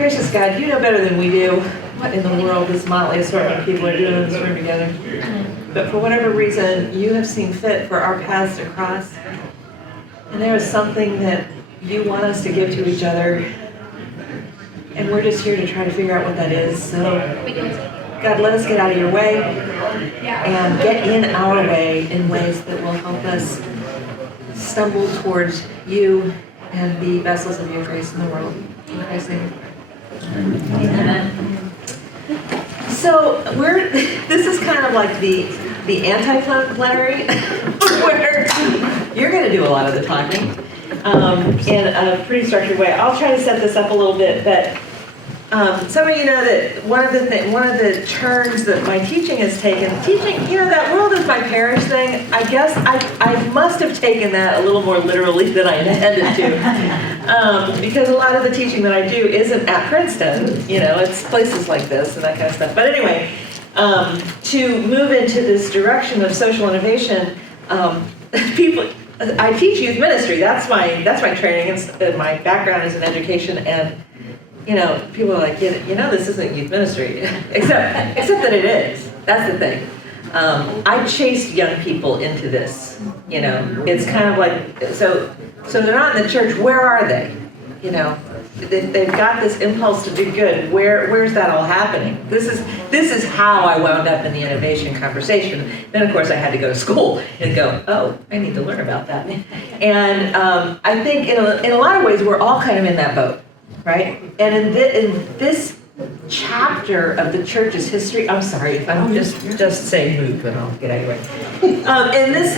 Gracious God, you know better than we do what in the world this motley assortment of people are doing in this room together. But for whatever reason, you have seen fit for our paths to cross. And there is something that you want us to give to each other. And we're just here to try to figure out what that is. So, God, let us get out of your way and get in our way in ways that will help us stumble towards you and be vessels of your grace in the world. In Christ's name. Amen. So this is kind of like the anti-plenary, where you're going to do a lot of the talking in a pretty structured way. I'll try to set this up a little bit, but some of you know that one of the turns that my teaching has taken, that world is my parish thing, I guess I must have taken that a little more literally than I intended to. Because a lot of the teaching that I do isn't at Princeton, it's places like this and that kind of stuff. But anyway, to move into this direction of social innovation, I teach youth ministry. That's my training, and my background is in education, and people are like, this isn't youth ministry, except that it is. That's the thing. I chased young people into this. It's kind of like, so they're not in the church. Where are they? They've got this impulse to do good. Where's that all happening? This is how I wound up in the innovation conversation. Then of course I had to go to school and go, oh, I need to learn about that. And I think in a lot of ways we're all kind of in that boat. Right? And in this chapter of the church's history, I'm sorry if I'm just saying move, but I'll get out of your way.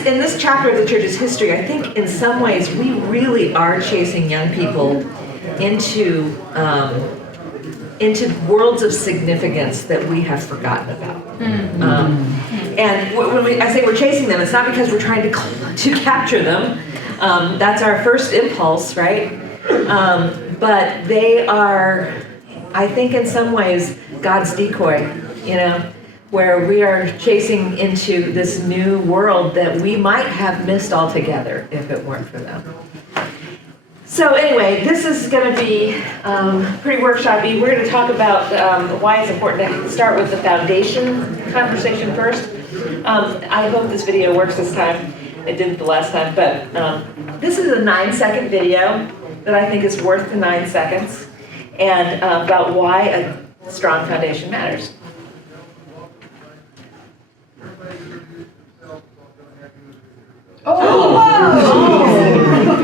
In this chapter of the church's history, I think in some ways we really are chasing young people into worlds of significance that we have forgotten about. And when I say we're chasing them, it's not because we're trying to capture them. That's our first impulse, right? But they are, I think in some ways, God's decoy, where we are chasing into this new world that we might have missed altogether if it weren't for them. So anyway, this is going to be pretty workshop-y. We're going to talk about why it's important to start with the foundation conversation first. I hope this video works this time. It didn't the last time, but this is a 9-second video that I think is worth the 9 seconds, and about why a strong foundation matters. Oh!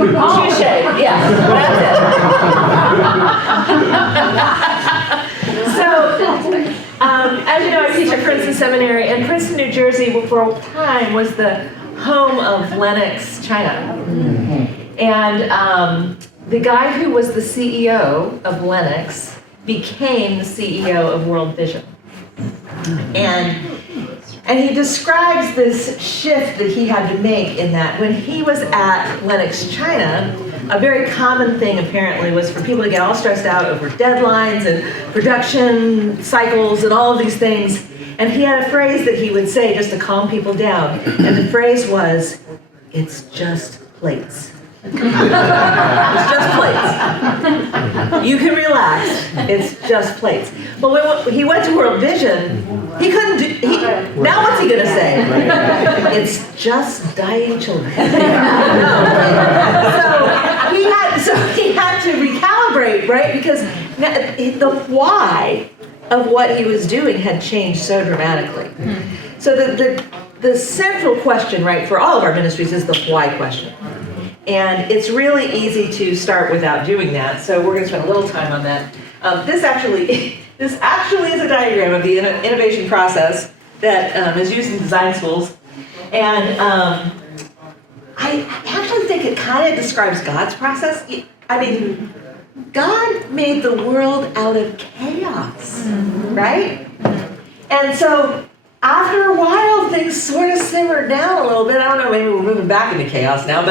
Touche, yeah, that's it. So, as you know, I teach at Princeton Seminary, and Princeton, New Jersey, for a time was the home of Lennox China. And the guy who was the CEO of Lennox became the CEO of World Vision. And he describes this shift that he had to make in that when he was at Lennox China, a very common thing apparently was for people to get all stressed out over deadlines and production cycles and all of these things. And he had a phrase that he would say just to calm people down. And the phrase was, "It's just plates." It's just plates. You can relax. It's just plates. But when he went to World Vision, he couldn't do. Now what's he gonna say? It's just dying children. So he had to recalibrate, right? Because the why of what he was doing had changed so dramatically. So the central question, right, for all of our ministries is the why question. And it's really easy to start without doing that, so we're going to spend a little time on that. This actually is a diagram of the innovation process that is used in design schools. And I actually think it kind of describes God's process. I mean, God made the world out of chaos, right? And so after a while, things sort of simmered down a little bit. I don't know, maybe we're moving back into chaos now,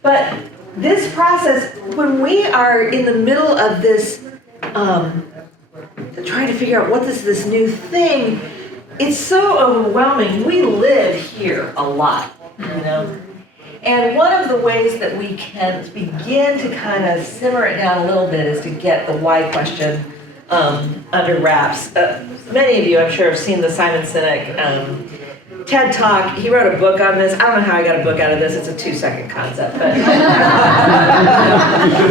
but this process, when we are in the middle of this, trying to figure out what is this new thing, it's so overwhelming. We live here a lot, And one of the ways that we can begin to kind of simmer it down a little bit is to get the why question under wraps. Many of you, I'm sure, have seen the Simon Sinek TED Talk. He wrote a book on this. I don't know how I got a book out of this. It's a 2-second concept, but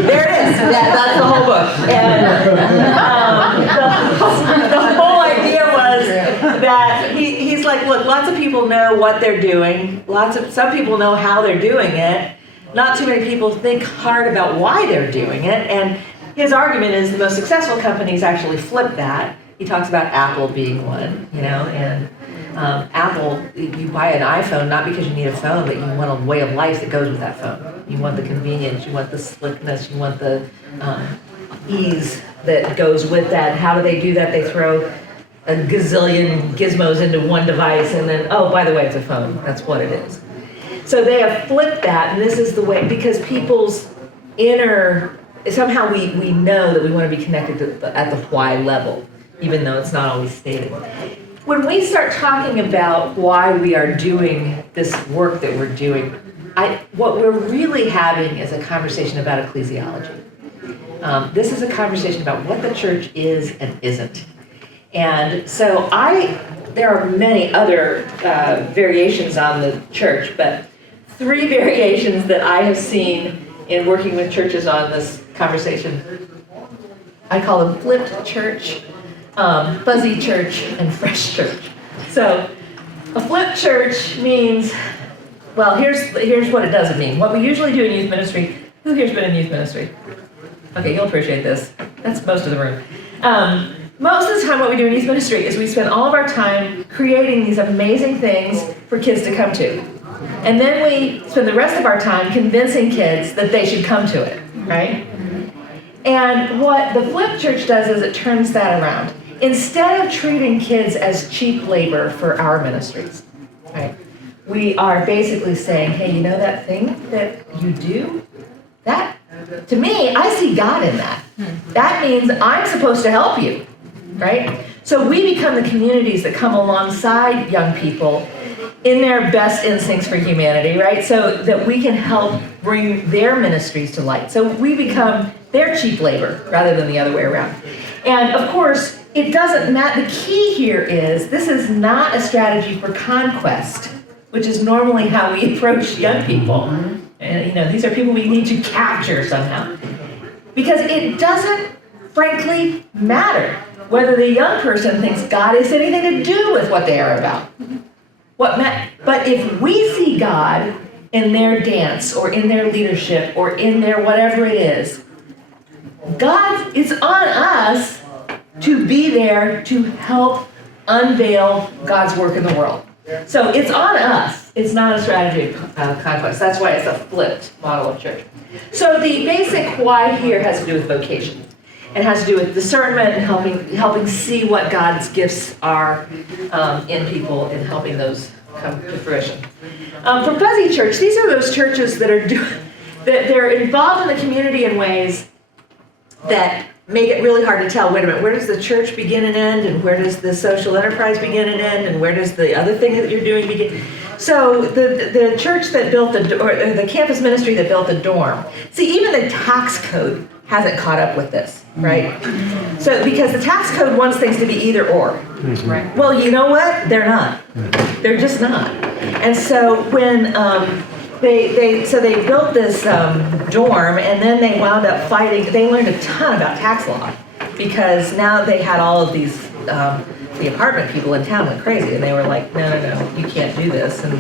there it is. That's the whole book. And the whole idea was that he's like, look, lots of people know what they're doing. Some people know how they're doing it. Not too many people think hard about why they're doing it. And his argument is the most successful companies actually flip that. He talks about Apple being one, and Apple, you buy an iPhone not because you need a phone, but you want a way of life that goes with that phone. You want the convenience, you want the slickness, you want the ease that goes with that. How do they do that? They throw a gazillion gizmos into one device and then, oh, by the way, it's a phone. That's what it is. So they have flipped that, and this is the way, because people's somehow we know that we want to be connected at the why level, even though it's not always stated. When we start talking about why we are doing this work that we're doing, what we're really having is a conversation about ecclesiology. This is a conversation about what the church is and isn't. And so there are many other variations on the church, but 3 variations that I have seen in working with churches on this conversation. I call them flipped church, fuzzy church, and fresh church. So a flipped church means, well, here's what it doesn't mean. What we usually do in youth ministry, who here's been in youth ministry? Okay, you'll appreciate this. That's most of the room. Most of the time what we do in youth ministry is we spend all of our time creating these amazing things for kids to come to. And then we spend the rest of our time convincing kids that they should come to it, right? And what the Flip Church does is it turns that around. Instead of treating kids as cheap labor for our ministries, right? We are basically saying, hey, you know that thing that you do? That, to me, I see God in that. That means I'm supposed to help you, right? So we become the communities that come alongside young people in their best instincts for humanity, right? So that we can help bring their ministries to light. So we become their cheap labor rather than the other way around. And of course, it doesn't matter. The key here is this is not a strategy for conquest, which is normally how we approach young people. And these are people we need to capture somehow. Because it doesn't, frankly, matter whether the young person thinks God has anything to do with what they are about. But if we see God in their dance or in their leadership or in their whatever it is, God, it's on us to be there to help unveil God's work in the world. So it's on us. It's not a strategy of conquest. That's why it's a flipped model of church. So the basic why here has to do with vocation. It has to do with discernment and helping see what God's gifts are in people and helping those come to fruition. For Fuzzy Church, these are those churches that they're involved in the community in ways that make it really hard to tell, wait a minute, where does the church begin and end, and where does the social enterprise begin and end, and where does the other thing that you're doing begin? So the church that built the campus ministry that built the dorm, see, even the tax code hasn't caught up with this, right? So because the tax code wants things to be either or, right? Well, you know what? They're not. They're just not. And so when they built this dorm, and then they wound up fighting. They learned a ton about tax law because now they had all of these the apartment people in town went crazy, and they were like, no, you can't do this, and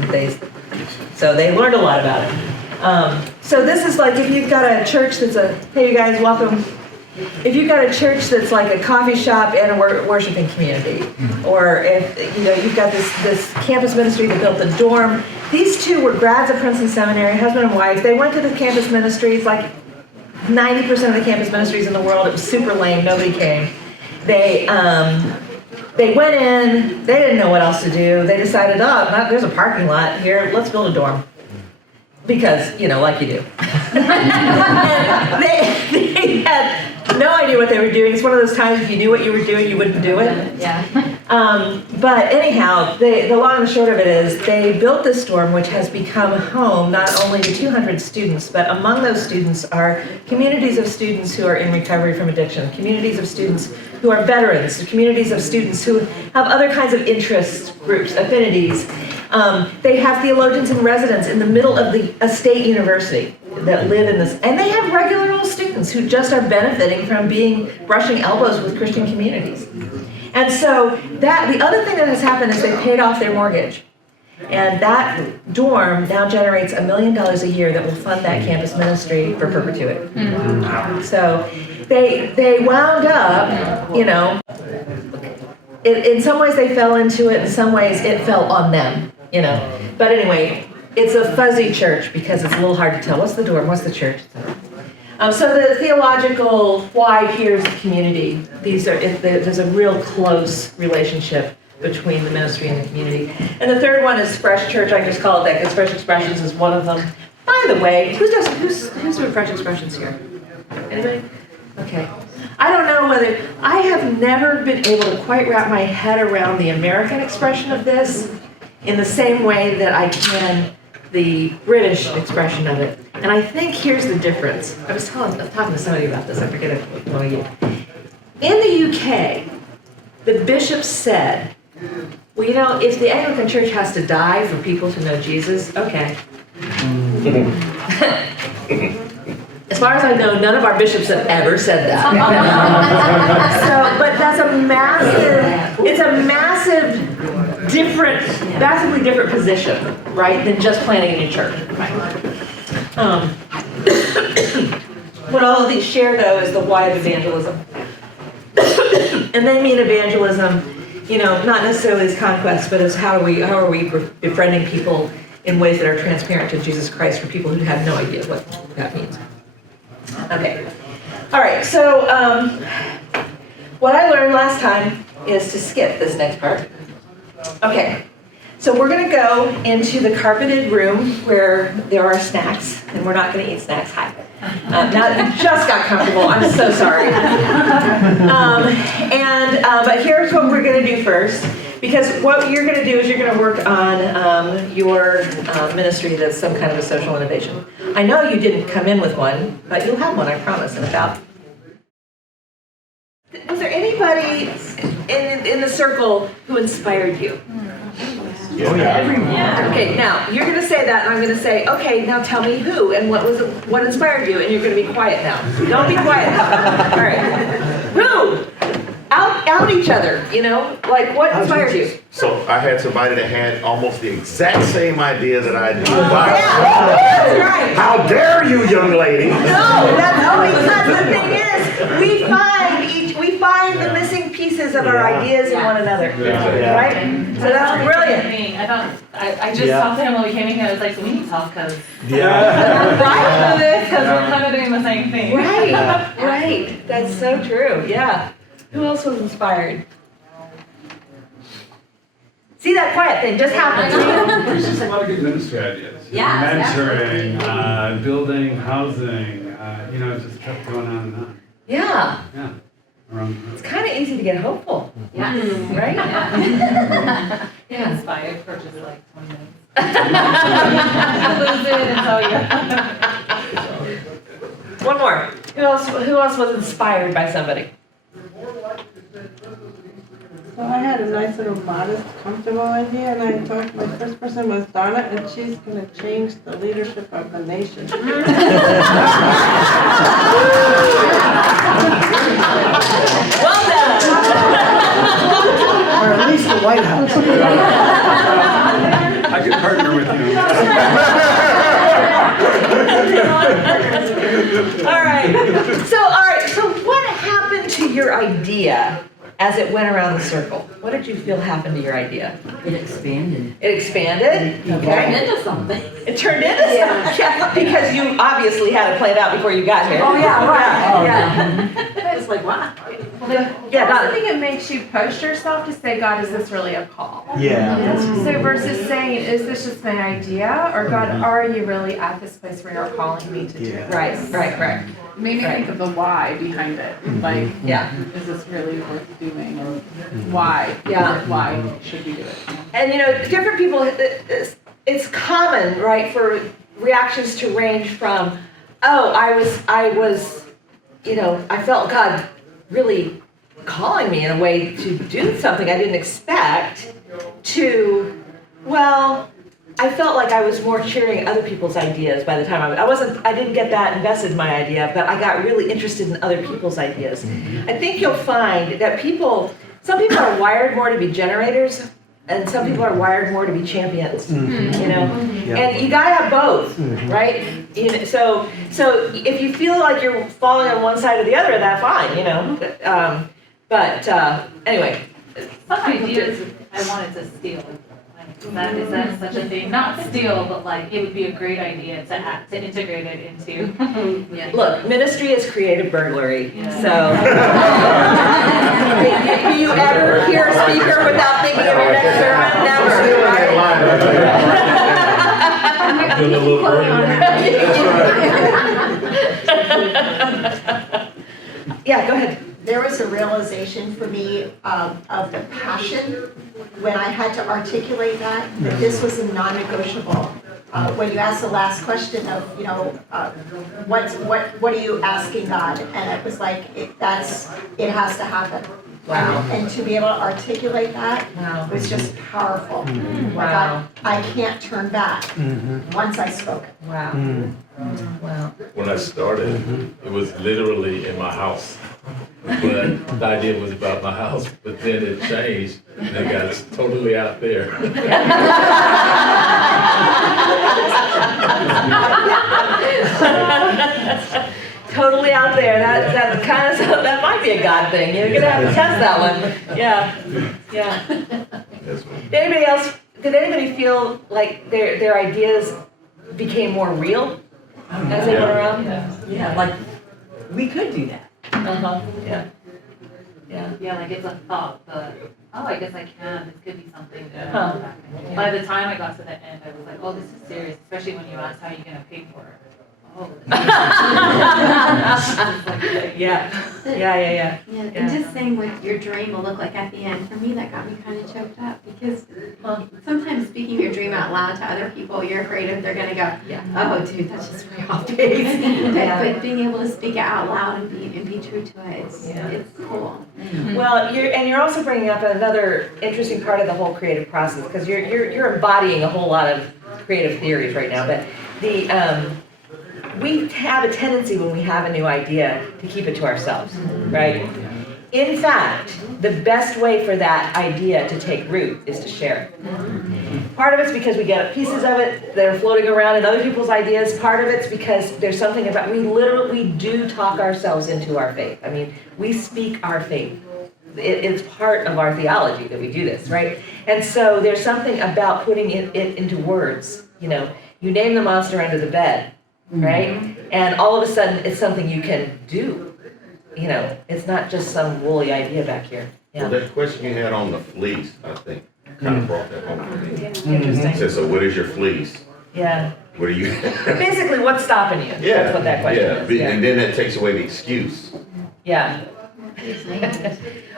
so they learned a lot about it. So this is like if you've got a church that's hey, you guys, welcome. If you've got a church that's like a coffee shop and a worshiping community, or if you've got this campus ministry that built the dorm. These two were grads of Princeton Seminary, husband and wife. They went to the campus ministries, like 90% of the campus ministries in the world. It was super lame. Nobody came. They went in. They didn't know what else to do. They decided, there's a parking lot here. Let's build a dorm. Because, like you do. They had no idea what they were doing. It's one of those times if you knew what you were doing, you wouldn't do it. Yeah. But anyhow, the long and the short of it is they built this dorm, which has become home not only to 200 students, but among those students are communities of students who are in recovery from addiction, communities of students who are veterans, communities of students who have other kinds of interest groups, affinities. They have theologians in residence in the middle of a state university that live in this, and they have regular old students who just are benefiting from brushing elbows with Christian communities. And so the other thing that has happened is they've paid off their mortgage. And that dorm now generates $1 million a year that will fund that campus ministry for perpetuity. Mm-hmm. So they wound up, in some ways they fell into it, in some ways it fell on them, But anyway, it's a fuzzy church because it's a little hard to tell. What's the dorm? What's the church? So the theological why here's the community. There's a real close relationship between the ministry and the community. And the third one is Fresh Church. I just call it that because Fresh Expressions is one of them. By the way, who's doing Fresh Expressions here? Anybody? Okay. I don't know whether, I have never been able to quite wrap my head around the American expression of this in the same way that I can the British expression of it. And I think here's the difference. I was talking to somebody about this, I forget if one of you. In the UK, the bishop said, well, if the Anglican Church has to die for people to know Jesus, okay. As far as I know, none of our bishops have ever said that. But that's massively different position, right, than just planting a new church. What all of these share, though, is the why of evangelism. And they mean evangelism, not necessarily as conquest, but as how are we befriending people in ways that are transparent to Jesus Christ for people who have no idea what that means. Okay. All right, so what I learned last time is to skip this next part. Okay, so we're going to go into the carpeted room where there are snacks, and we're not going to eat snacks. Hi. Now you just got comfortable. I'm so sorry. But here's what we're going to do first. Because what you're going to do is you're going to work on your ministry that's some kind of a social innovation. I know you didn't come in with one, but you'll have one, I promise, in about. Was there anybody in the circle who inspired you? Oh, yeah. Everyone. Yeah. Okay, now you're going to say that, and I'm going to say, okay, now tell me who and what inspired you, and you're going to be quiet now. Don't be quiet now. All right. Who? Out each other, like what inspired you? So I had somebody that had almost the exact same idea that I do. That's right. How dare you, young lady? No, because the thing is, we find the missing pieces of our ideas in one another, right? So that's brilliant. I just talked to him when we came in here. I was like, so we need to talk because right, because we're kind of doing the same thing. Right. That's so true. Yeah. Who else was inspired? See, that quiet thing just happened. There's just a lot of good ministry ideas. Yeah, mentoring, building housing, just kept going on and on. Yeah. Yeah. It's kind of easy to get hopeful. Yeah. Right? Yeah. Inspired for just like 20 minutes. Lose it and tell you. One more. Who else was inspired by somebody? So I had a nice little modest, comfortable idea, and I thought my first person was Donna, and she's going to change the leadership of the nation. Well done. Or at least the White House. I could partner with you. All right. So what happened to your idea as it went around the circle? What did you feel happened to your idea? It expanded. It expanded? It Okay. turned into something. It turned into something? Yeah, because you obviously had it planned out before you got here. Oh, yeah, right. Yeah. It's like, wow. Yeah, I also Donna. think it makes you push yourself to say, God, is this really a call? Yeah. So versus saying, is this just my idea? Or God, are you really at this place where you're calling me to do Yeah. this? Right. Made me think of the why behind it. Like, Yeah. is this really worth doing? Or why? Yeah. Why should we do it? And different people, it's common, right, for reactions to range from, oh, I was, I felt God really calling me in a way to do something I didn't expect, to, well, I felt like I was more cheering other people's ideas by the time I didn't get that invested in my idea, but I got really interested in other people's ideas. I think you'll find that some people are wired more to be generators, and some people are wired more to be champions, Yeah. And you gotta have both, right? So if you feel like you're falling on one side or the other, that's fine, But anyway. Some ideas I wanted to steal. Like, is that such a thing? Not steal, but like it would be a great idea to integrate it into. Look, ministry is creative burglary, so. Do you ever hear a speaker without thinking of your next sermon? Never, right? Doing a little Yeah, go ahead. There was a realization for me of the passion when I had to articulate that this was a non-negotiable. When you asked the last question of, what are you asking God? And it was like, it has to happen. Wow. And to be able to articulate that Wow. was just powerful. Wow. I can't turn back once I spoke it. Wow. Wow. When I started, it was literally in my house. But the idea was about my house, but then it changed and it got totally out there. Totally out there. That kind of that might be a God thing. You're gonna have to test that one. Yeah. Did anybody feel like their ideas became more real as they went around? Yeah, like, we could do that. Yeah. Yeah, like it's a thought, but I guess I can. This could be something to Huh. By the time I got to the end, I was like, oh, this is serious, especially when you asked how you're gonna pay for it. Oh. Yeah. Yeah, and just saying what your dream will look like at the end, for me, that got me kind of choked up, because sometimes speaking your dream out loud to other people, you're afraid if they're gonna go, oh, dude, that's just way off base. But being able to speak it out loud and be true to it, it's cool. Well, you're also bringing up another interesting part of the whole creative process, because you're embodying a whole lot of creative theories right now. But we have a tendency when we have a new idea to keep it to ourselves, right? In fact, the best way for that idea to take root is to share it. Part of it's because we get pieces of it that are floating around in other people's ideas. Part of it's because there's something about, we do talk ourselves into our faith. I mean, we speak our faith. It's part of our theology that we do this, right? And so there's something about putting it into words. You name the monster under the bed, right? And all of a sudden, it's something you can do. It's not just some woolly idea back here. Well, that question you had on the fleece, I think, kind of brought that home to me. Interesting. It said, so what is your fleece? Yeah. What are you? Basically, what's stopping you? Yeah. That's what that question is. Yeah. And then that takes away the excuse. Yeah.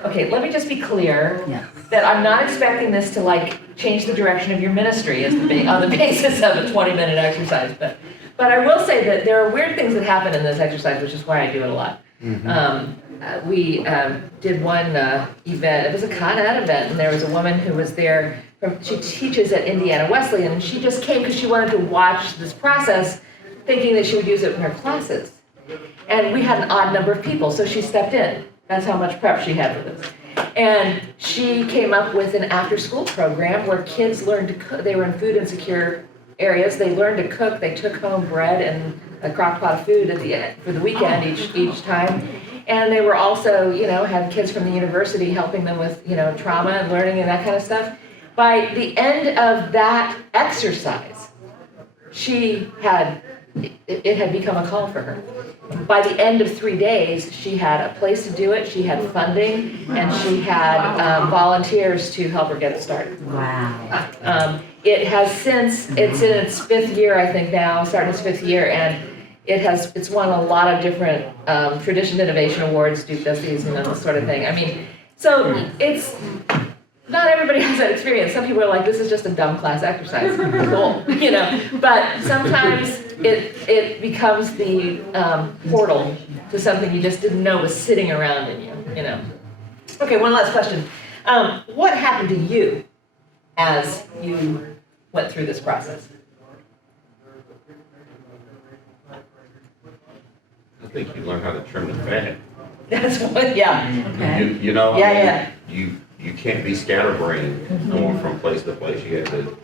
Okay, let me just be clear that I'm not expecting this to change the direction of your ministry on the basis of a 20-minute exercise, but I will say that there are weird things that happen in this exercise, which is why I do it a lot. We did one event. It was a Con Ed event, and there was a woman who was there. She teaches at Indiana Wesleyan, and she just came because she wanted to watch this process, thinking that she would use it in her classes. And we had an odd number of people, so she stepped in. That's how much prep she had for this. And she came up with an after-school program where kids learned to cook. They were in food insecure areas. They learned to cook. They took home bread and a crock pot of food for the weekend each time. And they were also, had kids from the university helping them with, trauma and learning and that kind of stuff. By the end of that exercise, she had it had become a call for her. By the end of 3 days, she had a place to do it, she had funding, and she had volunteers to help her get it started. Wow. It has since, it's in its 5th year, I think now, starting its 5th year, and it's won a lot of different Tradition Innovation Awards, Duke does these, this sort of thing. I mean, so it's, not everybody has that experience. Some people are like, this is just a dumb class exercise. Cool, But sometimes it becomes the portal to something you just didn't know was sitting around in you, Okay, one last question. What happened to you as you went through this process? I think you learn how to trim the fat. That's what, yeah. Yeah. You can't be scatterbrained going from place to place. You have to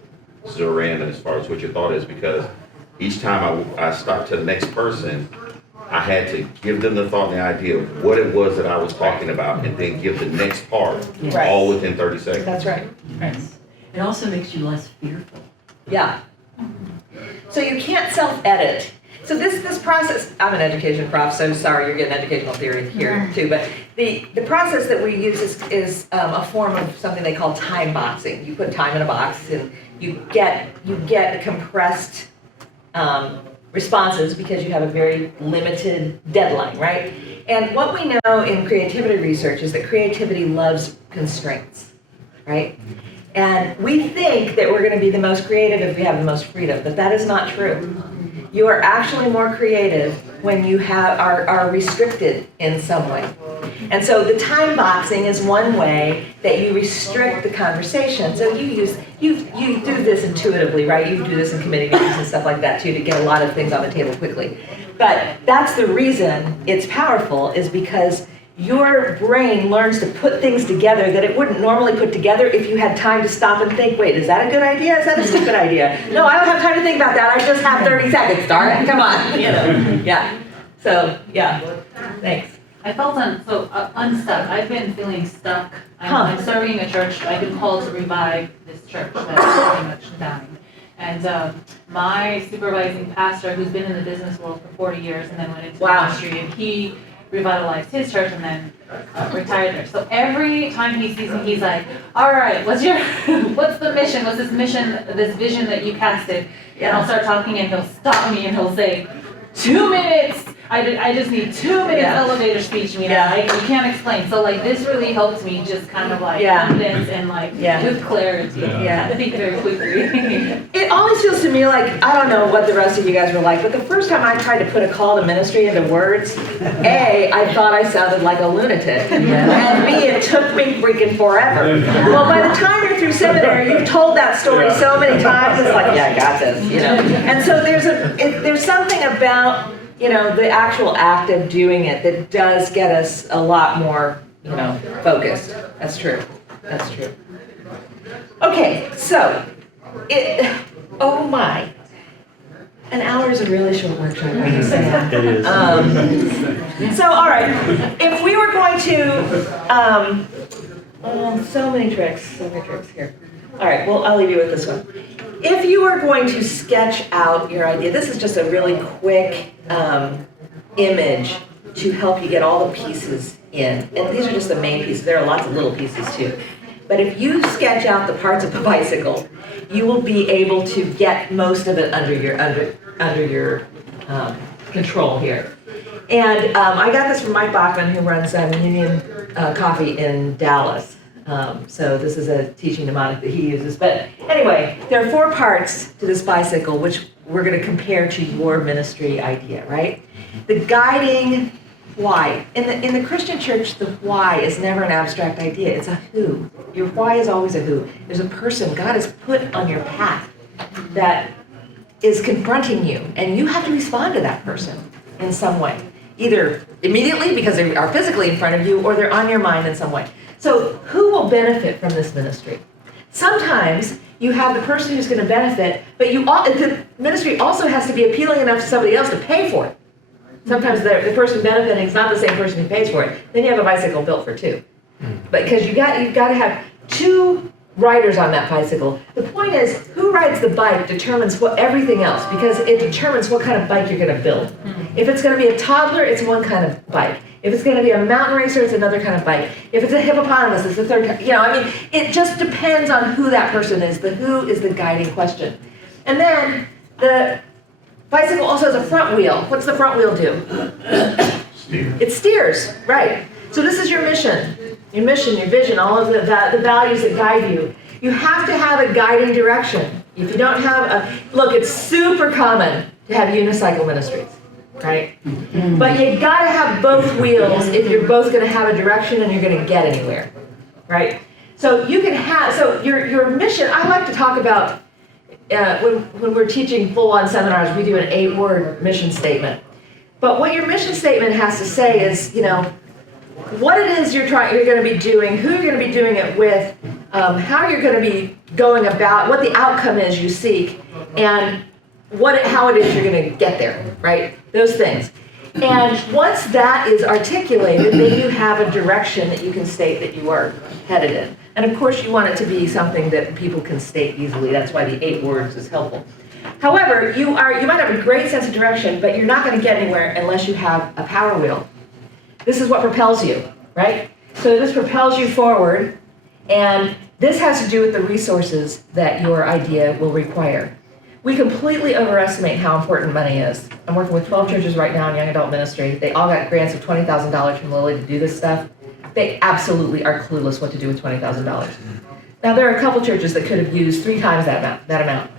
zero in as far as what your thought is, because each time I stopped to the next person, I had to give them the thought and the idea of what it was that I was talking about, and then give the next part, Right. all within 30 seconds. That's right. It also makes you less fearful. Yeah. So you can't self-edit. So this process, I'm an education prof, so sorry, you're getting educational theory here too, but the process that we use is a form of something they call time boxing. You put time in a box and you get compressed responses because you have a very limited deadline, right? And what we know in creativity research is that creativity loves constraints, right? And we think that we're going to be the most creative if we have the most freedom, but that is not true. You are actually more creative when you are restricted in some way. And so the time boxing is one way that you restrict the conversation. So you do this intuitively, right? You do this in committee meetings and stuff like that too, to get a lot of things on the table quickly. But that's the reason it's powerful, is because your brain learns to put things together that it wouldn't normally put together if you had time to stop and think, wait, is that a good idea? Is that a stupid idea? No, I don't have time to think about that. I just have 30 seconds, darn it. Come on, Yeah. So, yeah, thanks. I felt unstuck. I've been feeling stuck. I'm serving a church. I've been called to revive this church that's pretty much dying. And my supervising pastor, who's been in the business world for 40 years and then went into ministry, and he revitalized his church and then retired there. So every time he sees me, he's like, all right, what's the mission? What's this vision that you casted? And I'll start talking and he'll stop me and he'll say, 2 minutes. I just need 2 minutes elevator speech. You can't explain. So this really helped me just kind of confidence and with clarity. I think very quickly. It always feels to me like, I don't know what the rest of you guys were like, but the first time I tried to put a call to ministry into words, A, I thought I sounded like a lunatic, and B, it took me freaking forever. Well, by the time you're through seminary, you've told that story so many times, it's like, yeah, I got this, And so there's something about the actual act of doing it that does get us a lot more, focused. That's true. That's true. Okay, so oh my. An hour is a really short workshop, I can say that. It is. So, all right, if we were going to, so many tricks here. All right, well, I'll leave you with this one. If you are going to sketch out your idea, this is just a really quick image to help you get all the pieces in. And these are just the main pieces. There are lots of little pieces too. But if you sketch out the parts of a bicycle, you will be able to get most of it under your control here. And I got this from Mike Bachman, who runs Union Coffee in Dallas. So this is a teaching mnemonic that he uses. But anyway, there are 4 parts to this bicycle, which we're going to compare to your ministry idea, right? The guiding why. In the Christian church, the why is never an abstract idea. It's a who. Your why is always a who. There's a person God has put on your path that is confronting you, and you have to respond to that person in some way. Either immediately because they are physically in front of you, or they're on your mind in some way. So who will benefit from this ministry? Sometimes you have the person who's going to benefit, but the ministry also has to be appealing enough to somebody else to pay for it. Sometimes the person benefiting is not the same person who pays for it. Then you have a bicycle built for 2. But because you've got to have 2 riders on that bicycle. The point is, who rides the bike determines everything else, because it determines what kind of bike you're going to build. If it's going to be a toddler, it's one kind of bike. If it's going to be a mountain racer, it's another kind of bike. If it's a hippopotamus, it's the third kind. It just depends on who that person is. The who is the guiding question. And then the bicycle also has a front wheel. What's the front wheel do? Steer. It steers, right. So this is your mission, your vision, all of the values that guide you. You have to have a guiding direction. If you don't have look, it's super common to have unicycle ministries, right? But you gotta have both wheels if you're both gonna have a direction and you're gonna get anywhere, right? So you can have, your mission, I like to talk about, when we're teaching full-on seminars, we do an 8-word mission statement. But what your mission statement has to say is, what it is you're going to be doing, who you're going to be doing it with, how you're going to be going about, what the outcome is you seek, and how it is you're going to get there, right? Those things. And once that is articulated, then you have a direction that you can state that you are headed in. And of course, you want it to be something that people can state easily. That's why the 8 words is helpful. However, you might have a great sense of direction, but you're not going to get anywhere unless you have a power wheel. This is what propels you, right? So this propels you forward, and this has to do with the resources that your idea will require. We completely overestimate how important money is. I'm working with 12 churches right now in young adult ministry. They all got grants of $20,000 from Lilly to do this stuff. They absolutely are clueless what to do with $20,000. Now, there are a couple churches that could have used 3 times that amount.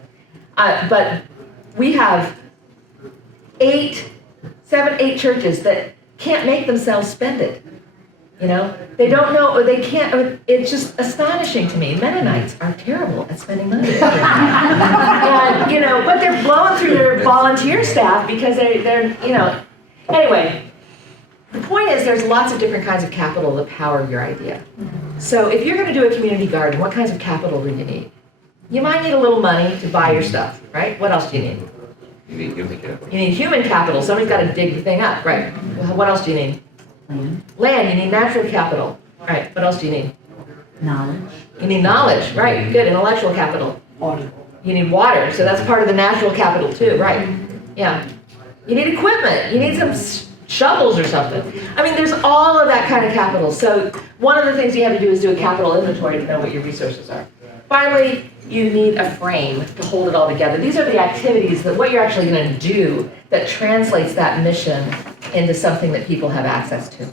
But we have 8 churches that can't make themselves spend it. They don't know, or they can't. It's just astonishing to me. Mennonites are terrible at spending money. And but they're blowing through their volunteer staff because they're. Anyway, the point is there's lots of different kinds of capital that power your idea. So if you're going to do a community garden, what kinds of capital do you need? You might need a little money to buy your stuff, right? What else do you need? You need human capital. You need human capital. Somebody's got to dig the thing up, right? Well, what else do you need? Land. You need natural capital. Right. What else do you need? Knowledge. You need knowledge, right? Good. Intellectual capital. Water. You need water, so that's part of the natural capital too, right? Yeah. You need equipment. You need some shovels or something. There's all of that kind of capital. So one of the things you have to do is do a capital inventory to know what your resources are. Finally, you need a frame to hold it all together. These are the activities that what you're actually going to do that translates that mission into something that people have access to.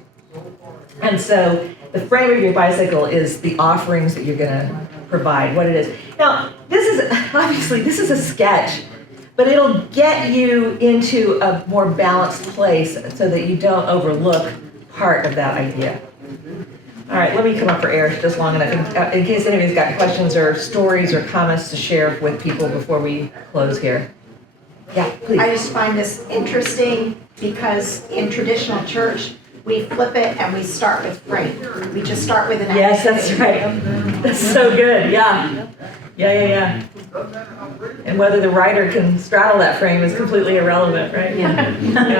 And so the frame of your bicycle is the offerings that you're going to provide, what it is. Now, this is a sketch, but it'll get you into a more balanced place so that you don't overlook part of that idea. All right, let me come up for air just long enough in case anybody's got questions or stories or comments to share with people before we close here. Yeah, please. I just find this interesting because in traditional church, we flip it and we start with frame. We just start with an Yes, that's right. That's so good, yeah. Yeah. And whether the rider can straddle that frame is completely irrelevant, right? Yeah.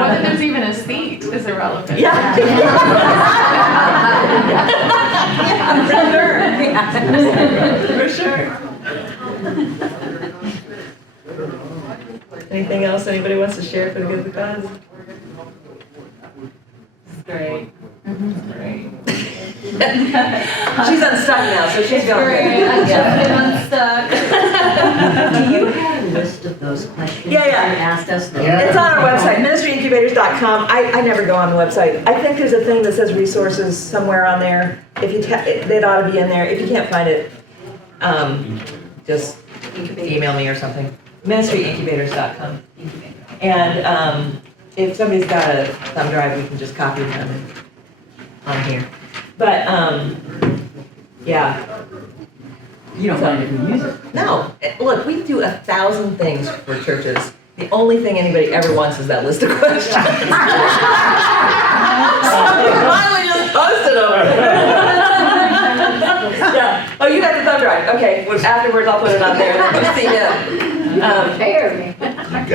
Whether there's even a seat is irrelevant. Yeah. For sure. Anything else anybody wants to share for the good of the cause? Great. Great. She's unstuck now, so she's going Great. good. I've just been unstuck. Do you have a list of those questions Yeah. that you asked us? It's on our website, ministryincubators.com. I never go on the website. I think there's a thing that says resources somewhere on there. If you it ought to be in there. If you can't find it, just email me or something. Ministryincubators.com. And if somebody's got a thumb drive, we can just copy them on here. But yeah. You don't mind if we use it? No, look, we do 1,000 things for churches. The only thing anybody ever wants is that list of questions. Somebody finally just posted them. Yeah. Oh, you got the thumb drive. Okay. Well, afterwards, I'll put it on there. You see him.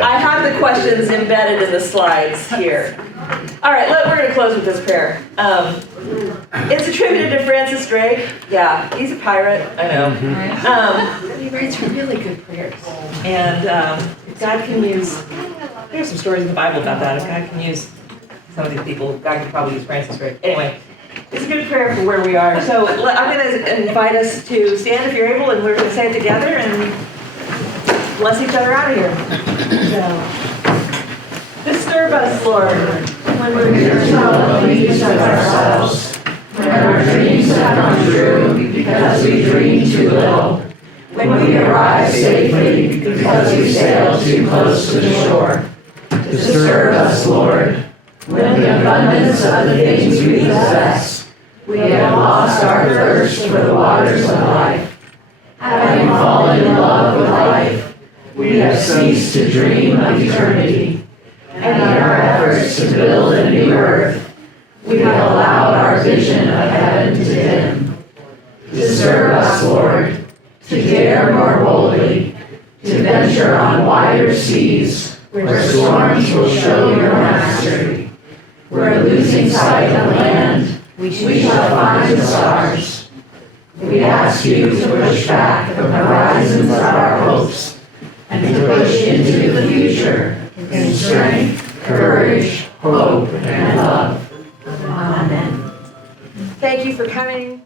I have the questions embedded in the slides here. All right, we're going to close with this prayer. It's attributed to Francis Drake. Yeah, he's a pirate, I know. He writes really good prayers. And God can use, there's some stories in the Bible about that. If God can use some of these people, God can probably use Francis Drake. Anyway, it's a good prayer for where we are. So I'm going to invite us to stand if you're able, and we're going to say it together and bless each other out of here. So, disturb us, Lord, when we're here to each of ourselves, when our dreams have come true because we dream too little, when we arrive safely because we sail too close to the shore. Disturb us, Lord, when the abundance of the things we possess, we have lost our thirst for the waters of life. Having fallen in love with life, we have ceased to dream of eternity. And in our efforts to build a new earth, we have allowed our vision of heaven to dim. Disturb us, Lord, to dare more boldly, to venture on wider seas, where storms will show your mastery. Where losing sight of land, we shall find the stars. We ask you to push back the horizons of our hopes, and to push into the future in strength, courage, hope, and love. Amen. Thank you for coming.